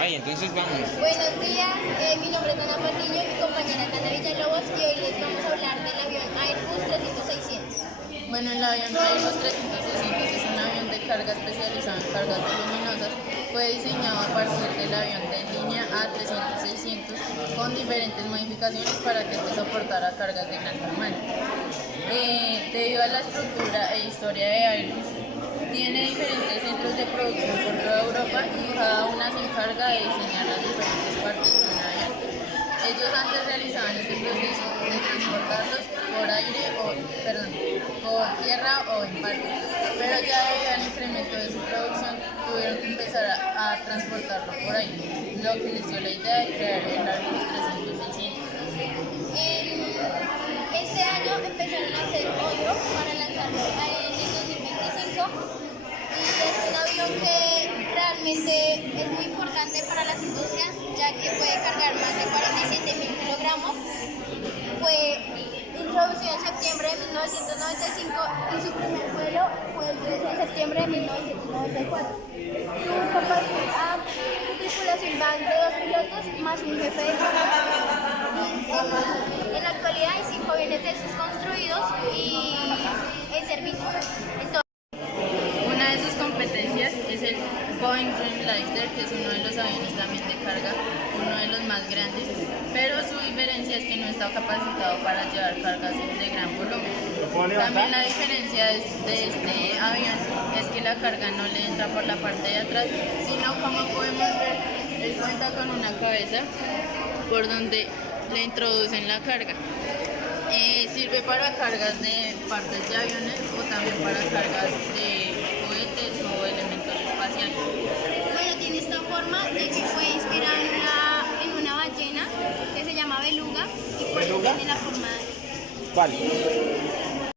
Ay, entonces vamos. Buenos días, mi nombre es Ana Patiño y mi compañera es Ana Villalobos y hoy les vamos a hablar del avión Airbus 300-600. Bueno, el avión Airbus 300-600 es un avión de carga especializado en cargas voluminosas. Fue diseñado a partir del avión de línea A300-600 con diferentes modificaciones para que este soportara cargas de gran tamaño. Debido a la estructura e historia de Airbus, tiene diferentes centros de producción por toda Europa y cada una se encarga de diseñar las diferentes partes de un avión. Ellos antes realizaban este proceso de transportarlos por tierra o en barco, pero ya debido al incremento de su producción tuvieron que empezar a transportarlo por aire, lo que les dio la idea de crear el Airbus 300-600. Este año empezaron a hacer otro para lanzarlo en el 2025 y es un avión que realmente es muy importante para las industrias ya que puede cargar más de 47.000 kilogramos. Fue introducido en septiembre de 1995 y su primer vuelo fue el 13 de septiembre de 1994. Su tripulación va de 2 pilotos más un jefe de cabina. En la actualidad hay 5 aviones de esos construidos y en servicio. Una de sus competencias es el Boeing Dreamliner, que es uno de los aviones también de carga, uno de los más grandes, pero su diferencia es que no está capacitado para llevar cargas de gran volumen. También la diferencia de este avión es que la carga no le entra por la parte de atrás, sino como podemos ver, él cuenta con una cabeza por donde le introducen la carga. Sirve para cargas de partes de aviones o también para cargas de cohetes o elementos espaciales. Bueno, tiene esta forma de que fue inspirada en una ballena que se llama beluga y por eso ¿Beluga? tiene la forma de... ¿Cuál?